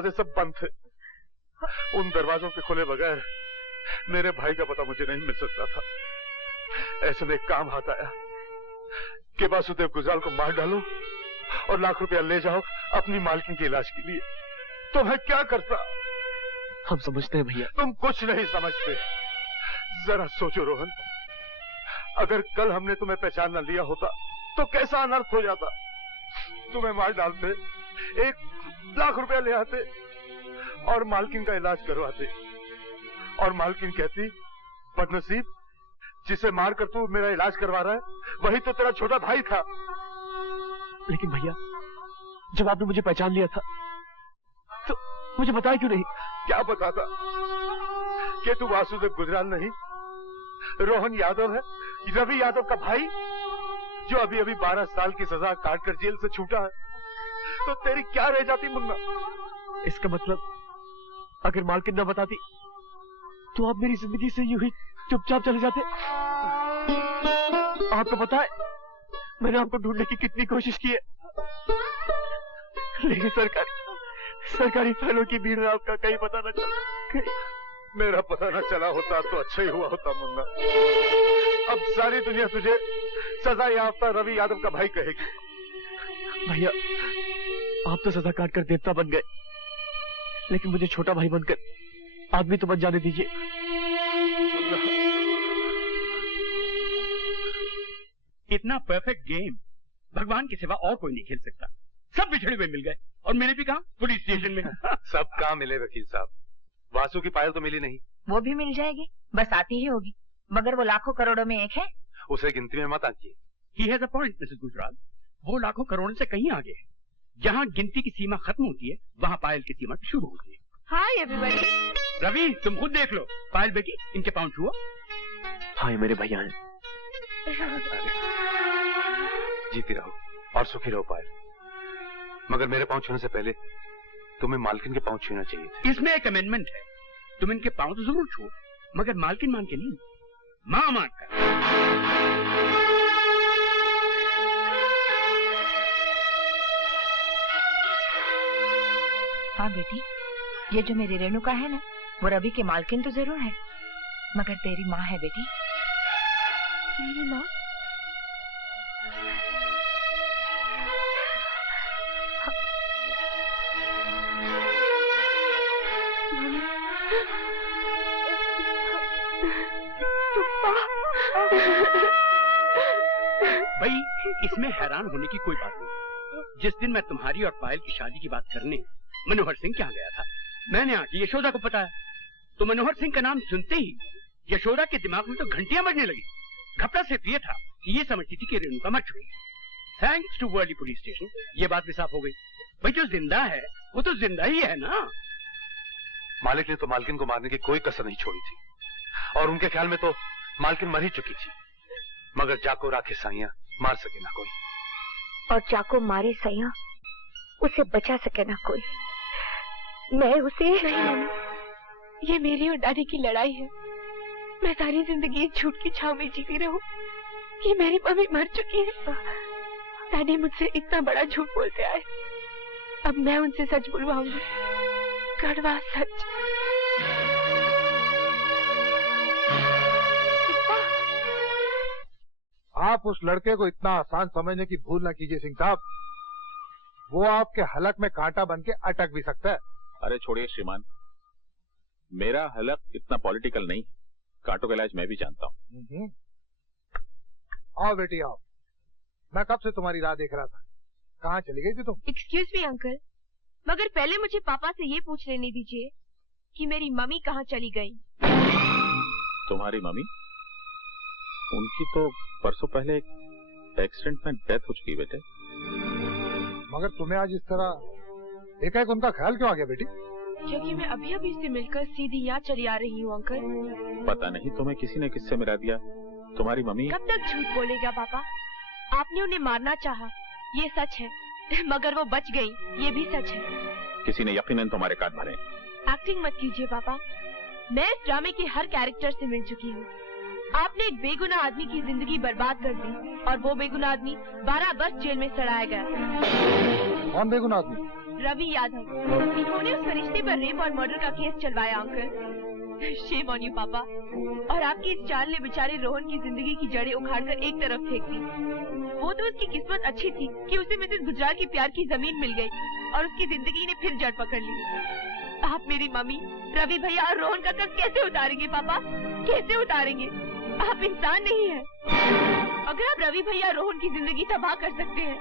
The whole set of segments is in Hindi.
दरवाजे सब बंद थे। उन दरवाजों के खुले बगैर मेरे भाई का पता मुझे नहीं मिल सकता था। ऐसे में एक काम हाथ आया कि वासुदेव गुजराल को मार डालो और लाख रुपया ले जाओ अपनी मालकिन के इलाज के लिए। तो मैं क्या करता? हम समझते हैं भैया। तुम कुछ नहीं समझते। जरा सोचो रोहन, अगर कल हमने तुम्हें पहचान न लिया होता तो कैसा अनर्थ हो जाता। तुम्हें मार डालते, 1 लाख रुपया ले आते और मालकिन का इलाज करवाते, और मालकिन कहती बदनसीब, जिसे मार कर तू मेरा इलाज करवा रहा है वही तो तेरा छोटा भाई था। लेकिन भैया, जब आपने मुझे पहचान लिया था तो मुझे बताया क्यों नहीं? क्या बताता कि तू वासुदेव गुजराल नहीं, रोहन यादव है, रवि यादव का भाई, जो अभी अभी 12 साल की सजा काट कर जेल से छूटा है। तो तेरी क्या रह जाती मुन्ना? इसका मतलब अगर मालकिन न बताती तो आप मेरी जिंदगी से यूं ही चुपचाप चले जाते। आपको पता है मैंने आपको ढूंढने की कितनी कोशिश की है, लेकिन सरकारी फाइलों की भीड़ में आपका कहीं पता न चला। मेरा पता न चला होता तो अच्छा ही हुआ होता मुन्ना। अब सारी दुनिया तुझे सजा याफ्ता रवि यादव का भाई कहेगी। भैया, आप तो सजा काट कर देवता बन गए, लेकिन मुझे छोटा भाई बनकर आदमी तो बन जाने दीजिए। इतना परफेक्ट गेम भगवान के सिवा और कोई नहीं खेल सकता। सब बिछड़े हुए मिल गए और मैंने भी कहा पुलिस स्टेशन में। सब कहाँ मिले वकील साहब? वासु की पायल तो मिली नहीं। वो भी मिल जाएगी, बस आती ही होगी। मगर वो लाखों करोड़ों में एक है। उसे गिनती में मत आंकिए। He has a point, Mrs Gujral. वो लाखों करोड़ों से कहीं आगे है। जहाँ गिनती की सीमा खत्म होती है वहाँ पायल की सीमा शुरू होती है। Hi everybody. रवि, तुम खुद देख लो। पायल बेटी, इनके पाँव छुओ। हाँ, मेरे भैया हैं। जीती रहो और सुखी रहो पायल, मगर मेरे पाँव छूने से पहले तुम्हें मालकिन के पाँव छूना चाहिए थे। इसमें एक अमेंडमेंट है, तुम इनके पाँव तो जरूर छुओ, मगर मालकिन मान के नहीं, माँ मान कर। हाँ बेटी, ये जो मेरी रेणुका है ना, वो रवि के मालकिन तो जरूर है, मगर तेरी माँ है बेटी। मेरी माँ? भाई, इसमें हैरान होने की कोई बात नहीं। जिस दिन मैं तुम्हारी और पायल की शादी की बात करने मनोहर सिंह के यहाँ गया था, मैंने आके यशोदा को बताया, तो मनोहर सिंह का नाम सुनते ही यशोदा के दिमाग में तो घंटियां बजने लगी। घबरा सिर्फ ये था कि ये समझती थी कि रेणुका मर चुकी। Thanks to Worli police station ये बात भी साफ हो गई। भाई, जो जिंदा है वो तो जिंदा ही है ना। मालिक ने तो मालकिन को मारने की कोई कसर नहीं छोड़ी थी, और उनके ख्याल में तो मालकिन मर ही चुकी थी, मगर जाको राखे साइया मार सके ना कोई। और जाको मारे सैया उसे बचा सके ना कोई। मैं उसे नहीं, ये मेरी और दादी की लड़ाई है। मैं सारी जिंदगी इस झूठ की छाव में जीती रहूं कि मेरी मम्मी मर चुकी है। दादी मुझसे इतना बड़ा झूठ बोलते आए, अब मैं उनसे सच बुलवाऊंगी, कड़वा सच। आप उस लड़के को इतना आसान समझने की भूल ना कीजिए सिंह साहब, वो आपके हलक में कांटा बन के अटक भी सकता है। अरे छोड़िए श्रीमान, मेरा हलक इतना पॉलिटिकल नहीं, कांटों का इलाज मैं भी जानता हूँ। आओ बेटी आओ, मैं कब से तुम्हारी राह देख रहा था। कहाँ चली गई थी तुम? एक्सक्यूज मी अंकल, मगर पहले मुझे पापा से ये पूछ लेने दीजिए कि मेरी मम्मी कहाँ चली गई। तुम्हारी मम्मी? उनकी तो परसों पहले एक एक्सीडेंट में डेथ हो चुकी बेटे। मगर तुम्हें आज इस तरह एकाएक उनका ख्याल क्यों आ गया बेटी? क्योंकि मैं अभी अभी से मिलकर सीधी यहाँ चली आ रही हूँ अंकल। पता नहीं तुम्हें किसी ने किससे मिला दिया। तुम्हारी मम्मी कब तक झूठ बोलेगा पापा? आपने उन्हें मारना चाहा, ये सच है, मगर वो बच गई, ये भी सच है। किसी ने यकीनन तुम्हारे कान भरे। एक्टिंग मत कीजिए पापा, मैं इस ड्रामे के हर कैरेक्टर से मिल चुकी हूँ। आपने एक बेगुनाह आदमी की जिंदगी बर्बाद कर दी और वो बेगुनाह आदमी 12 वर्ष जेल में सड़ाया गया। कौन बेगुनाह आदमी? रवि यादव, इन्होंने उस फरिश्ते पर रेप और मर्डर का केस चलवाया uncle. Shame on you papa. और आपकी इस चाल ने बेचारे रोहन की जिंदगी की जड़ें उखाड़कर एक तरफ फेंक दी। वो तो उसकी किस्मत अच्छी थी कि उसे मिसेस गुजराल की प्यार की जमीन मिल गई और उसकी जिंदगी ने फिर जड़ पकड़ ली। आप मेरी मम्मी, रवि भैया और रोहन का कर्ज कैसे उतारेंगे पापा? कैसे उतारेंगे? आप इंसान नहीं है। अगर आप रवि भैया रोहन की जिंदगी तबाह कर सकते हैं,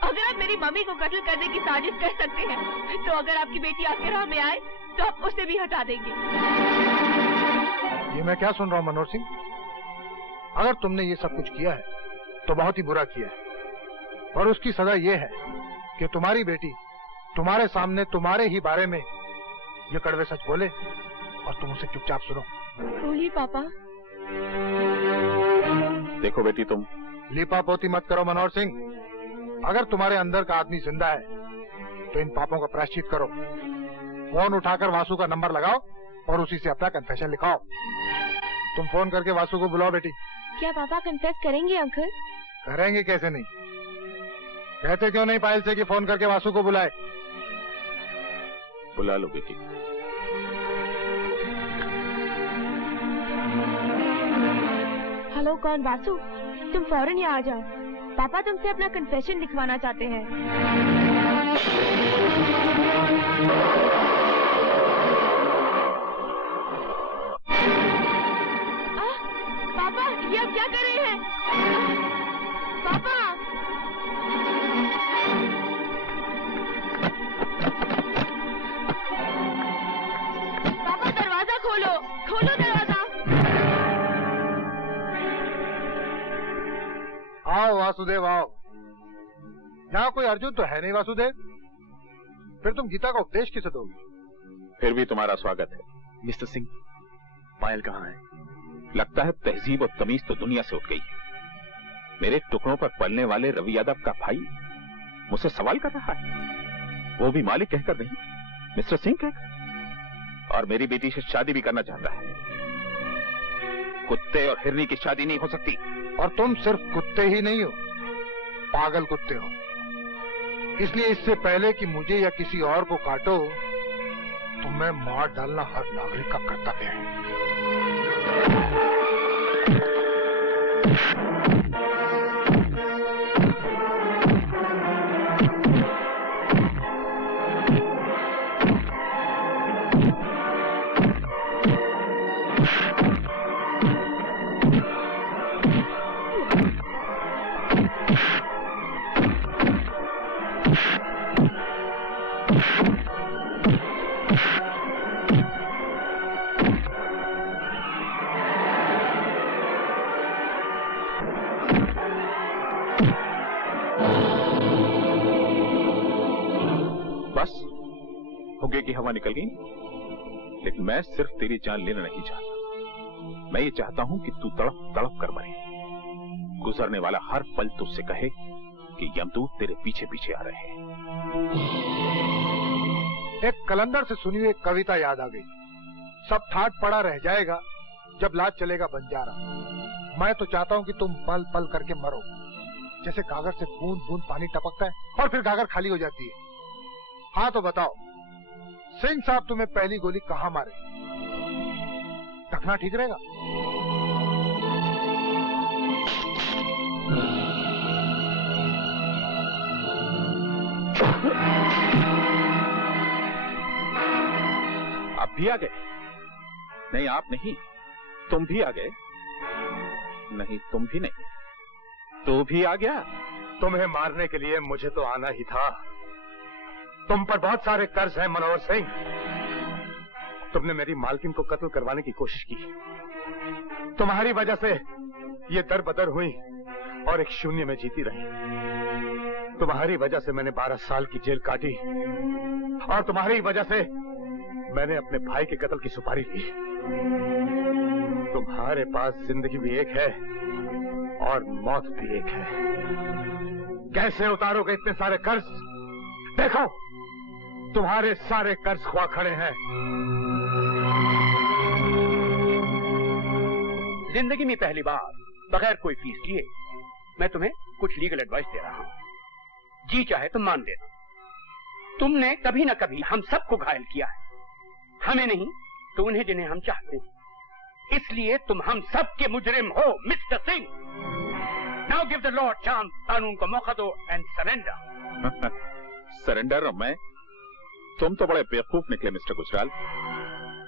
अगर आप मेरी मम्मी को कत्ल करने की साजिश कर सकते हैं, तो अगर आपकी बेटी आपके राह में आए तो आप उसे भी हटा देंगे। ये मैं क्या सुन रहा हूँ मनोहर सिंह? अगर तुमने ये सब कुछ किया है तो बहुत ही बुरा किया है, और उसकी सजा ये है कि तुम्हारी बेटी तुम्हारे सामने तुम्हारे ही बारे में ये कड़वे सच बोले और तुम उसे चुपचाप सुनो। बोलिए पापा। देखो बेटी, तुम लीपापोती मत करो मनोहर सिंह। अगर तुम्हारे अंदर का आदमी जिंदा है तो इन पापों का प्रायश्चित करो। फोन उठाकर वासु का नंबर लगाओ और उसी से अपना कन्फेशन लिखाओ। तुम फोन करके वासु को बुलाओ बेटी। क्या पापा कन्फेस करेंगे अंकल? करेंगे कैसे नहीं? कहते क्यों नहीं पायल से कि फोन करके वासु को बुलाए? बुला लो बेटी। हेलो, कौन? वासु, तुम फौरन यहाँ आ जाओ। पापा तुमसे अपना कन्फेशन लिखवाना चाहते हैं। पापा, ये आप क्या कर रहे हैं? पापा! पापा, दरवाजा खोलो, खोलो दरवाजा। आओ वासुदेव आओ। यहाँ कोई अर्जुन तो है नहीं वासुदेव। फिर तुम गीता का उपदेश किसे दोगे? फिर भी तुम्हारा स्वागत है। मिस्टर सिंह, पायल कहाँ है? लगता है तहजीब और तमीज तो दुनिया से उठ गई है। मेरे टुकड़ों पर पलने वाले रवि यादव का भाई मुझसे सवाल कर रहा है, वो भी मालिक कहकर नहीं, मिस्टर सिंह कहकर। और मेरी बेटी से शादी भी करना चाहता है। कुत्ते और हिरनी की शादी नहीं हो सकती। और तुम सिर्फ कुत्ते ही नहीं हो, पागल कुत्ते हो। इसलिए इससे पहले कि मुझे या किसी और को काटो, तुम्हें मार डालना हर नागरिक का कर्तव्य है। की हवा निकल गई, लेकिन मैं सिर्फ तेरी जान लेना नहीं चाहता। मैं ये चाहता हूं कि तू तड़प तड़प कर मरे। गुजरने वाला हर पल तुझसे कहे कि यमदूत तेरे पीछे पीछे आ रहे हैं। एक कलंदर से सुनी हुई एक कविता याद आ गई। सब ठाट पड़ा रह जाएगा जब लाज चलेगा बंजारा। मैं तो चाहता हूं कि तुम पल पल करके मरो, जैसे गागर से बूंद बूंद पानी टपकता है और फिर गागर खाली हो जाती है। हाँ तो बताओ सिंह साहब, तुम्हें पहली गोली कहाँ मारे? रखना ठीक रहेगा? आप भी आ गए? नहीं आप नहीं, तुम भी आ गए? नहीं तुम भी नहीं, तू भी आ गया? तुम्हें मारने के लिए मुझे तो आना ही था। तुम पर बहुत सारे कर्ज हैं मनोहर सिंह। तुमने मेरी मालकिन को कत्ल करवाने की कोशिश की। तुम्हारी वजह से ये दर बदर हुई और एक शून्य में जीती रही। तुम्हारी वजह से मैंने 12 साल की जेल काटी और तुम्हारी वजह से मैंने अपने भाई के कत्ल की सुपारी ली। तुम्हारे पास जिंदगी भी एक है और मौत भी एक है। कैसे उतारोगे इतने सारे कर्ज? देखो तुम्हारे सारे कर्ज खुआ खड़े हैं। जिंदगी में पहली बार बगैर कोई फीस लिए मैं तुम्हें कुछ लीगल एडवाइस दे रहा हूं। जी चाहे तो मान लेना, तुमने कभी ना कभी हम सबको घायल किया है, हमें नहीं तो उन्हें जिन्हें हम चाहते हैं। इसलिए तुम हम सब के मुजरिम हो mister Singh. Now give the law chance, कानून को मौका दो एंड सरेंडर। सरेंडर और मैं? तुम तो बड़े बेवकूफ निकले मिस्टर गुजराल।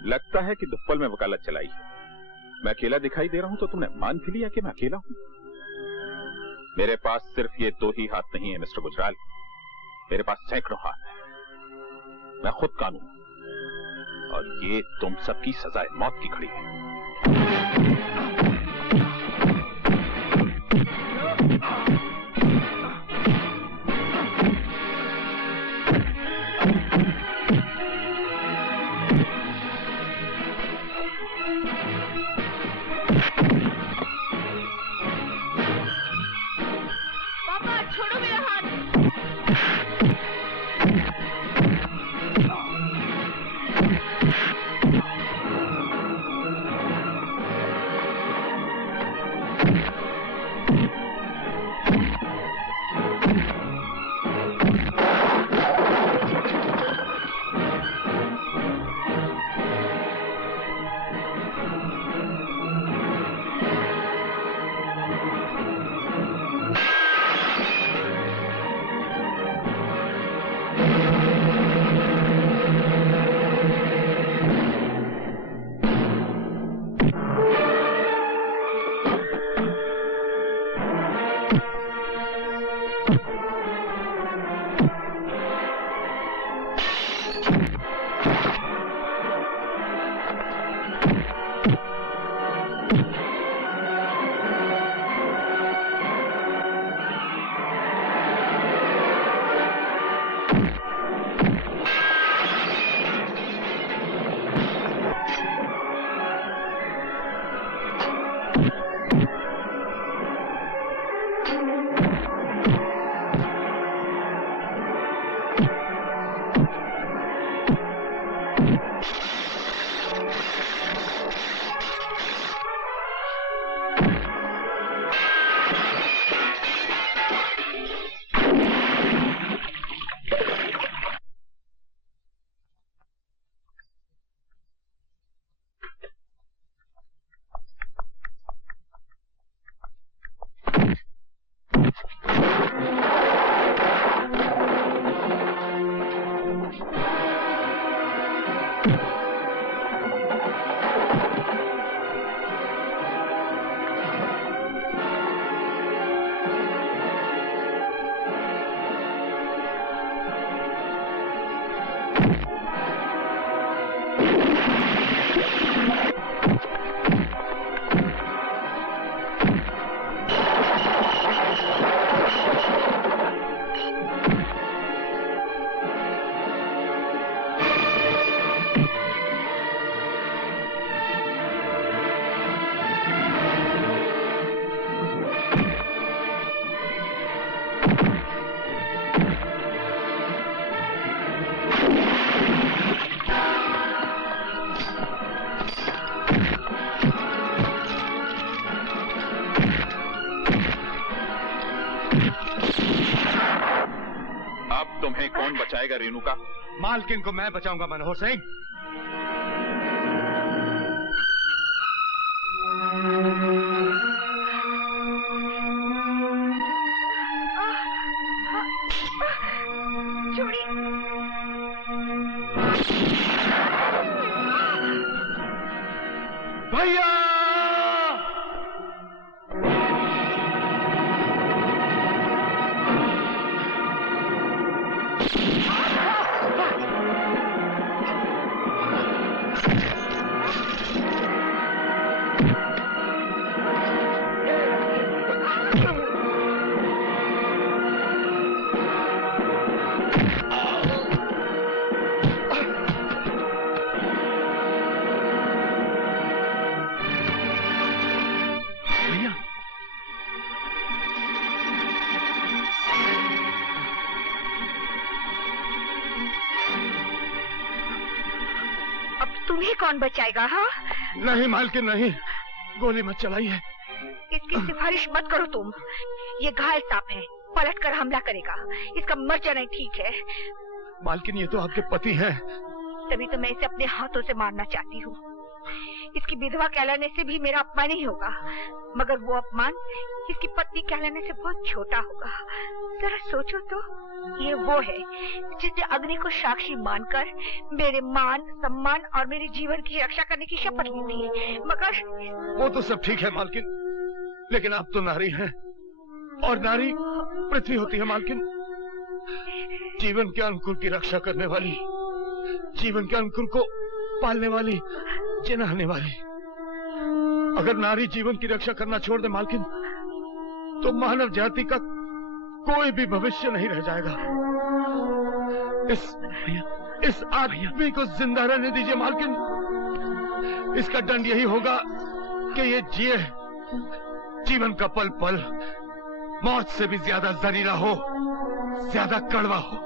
लगता है कि दुप्पल में वकालत चलाई है। मैं अकेला दिखाई दे रहा हूं तो तुमने मान भी लिया कि मैं अकेला हूं। मेरे पास सिर्फ ये 2 ही हाथ नहीं है मिस्टर गुजराल, मेरे पास सैकड़ों हाथ है। मैं खुद कानून, और ये तुम सबकी सजाए मौत की खड़ी है। पापा छोड़ो मेरा हाथ। तुम्हें कौन बचाएगा रेणुका? मालकिन को मैं बचाऊंगा मनोहर सिंह। भैया तुम्हें कौन बचाएगा? हाँ नहीं मालकिन नहीं, गोली मत चलाइए। इसकी सिफारिश मत करो तुम। ये घायल सांप है, पलट कर हमला करेगा। इसका मर जाना ठीक है। मालकिन ये तो आपके पति हैं। तभी तो मैं इसे अपने हाथों से मारना चाहती हूँ। इसकी विधवा कहलाने से भी मेरा अपमान ही होगा, मगर वो अपमान इसकी पत्नी कहलाने से बहुत छोटा होगा। जरा सोचो तो, ये वो है जिसने अग्नि को साक्षी मानकर मेरे मान, सम्मान और मेरे जीवन की रक्षा करने की शपथ ली थी, मगर वो तो सब ठीक है मालकिन, लेकिन आप तो नारी हैं और नारी पृथ्वी होती है मालकिन, जीवन के अनुकूल की रक्षा करने वाली, जीवन के अनुकूल को पालने वाली, जिनाने वाली। अगर नारी जीवन की रक्षा करना छोड़ दे मालकिन, तो मानव जाति का कोई भी भविष्य नहीं रह जाएगा। इस आदमी को जिंदा रहने दीजिए मालकिन। इसका दंड यही होगा कि ये जिए, जीवन का पल पल मौत से भी ज्यादा जहरीला हो, ज्यादा कड़वा हो।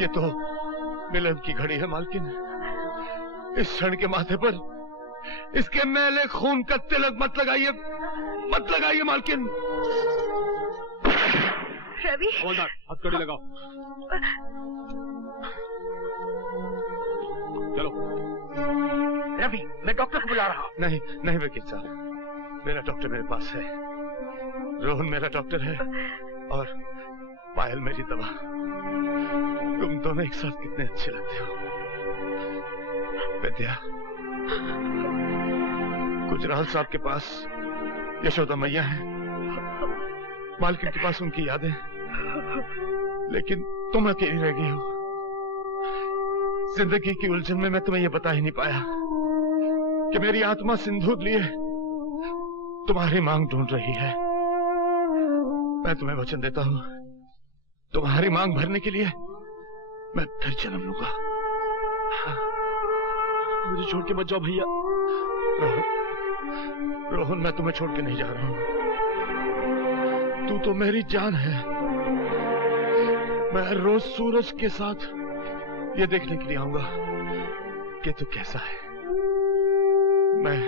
ये तो मिलन की घड़ी है मालकिन। इस क्षण के माथे पर इसके मैले खून का तिलक मत लगाइए, मत लगाइए मालकिन। रवि, हथकड़ी लगाओ। चलो। रवि, मैं डॉक्टर को बुला रहा हूँ। नहीं नहीं वकील साहब, मेरा डॉक्टर मेरे पास है। रोहन मेरा डॉक्टर है और पायल मेरी दवा। तुम दोनों एक साथ कितने अच्छे लगते हो। विद्या, गुजराल साहब के पास यशोदा मैया है, मालकिन के पास उनकी यादें, लेकिन तुम अकेली रह गई हो। जिंदगी की उलझन में मैं तुम्हें यह बता ही नहीं पाया कि मेरी आत्मा सिंदूर लिए तुम्हारी मांग ढूंढ रही है। मैं तुम्हें वचन देता हूं, तुम्हारी मांग भरने के लिए मैं फिर जन्म लूंगा। मुझे छोड़ के मत जाओ भैया। रोहन, मैं तुम्हें छोड़ के नहीं जा रहा हूं। तू तो मेरी जान है। मैं रोज सूरज के साथ ये देखने के लिए आऊंगा कि तू कैसा है। मैं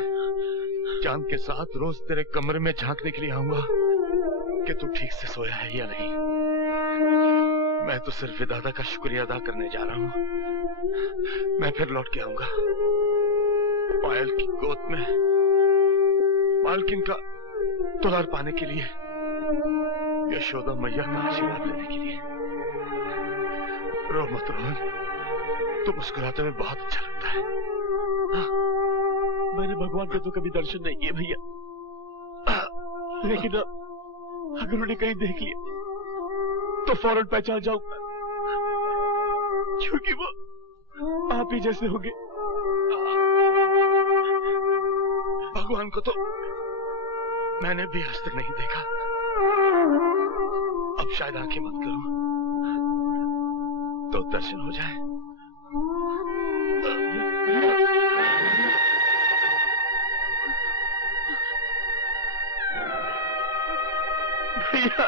चांद के साथ रोज तेरे कमरे में झांकने के लिए आऊंगा कि तू ठीक से सोया है या नहीं। मैं तो सिर्फ विधाता का शुक्रिया अदा करने जा रहा हूं। मैं फिर लौट के आऊंगा पायल की गोद में मालकिन का दुलार पाने के लिए, यशोदा मैया का आशीर्वाद लेने के लिए। रो मत रोहन, तुम मुस्कुराते हुए बहुत अच्छा लगता है। मैंने भगवान का तो कभी दर्शन नहीं किया भैया, लेकिन अगर उन्हें कहीं देख लिया तो फौरन पहचान जाऊंगा, क्योंकि वो आप ही जैसे होंगे। भगवान को तो मैंने भी आज तक नहीं देखा। अब शायद आंखें बंद करूं तो दर्शन हो जाए। भैया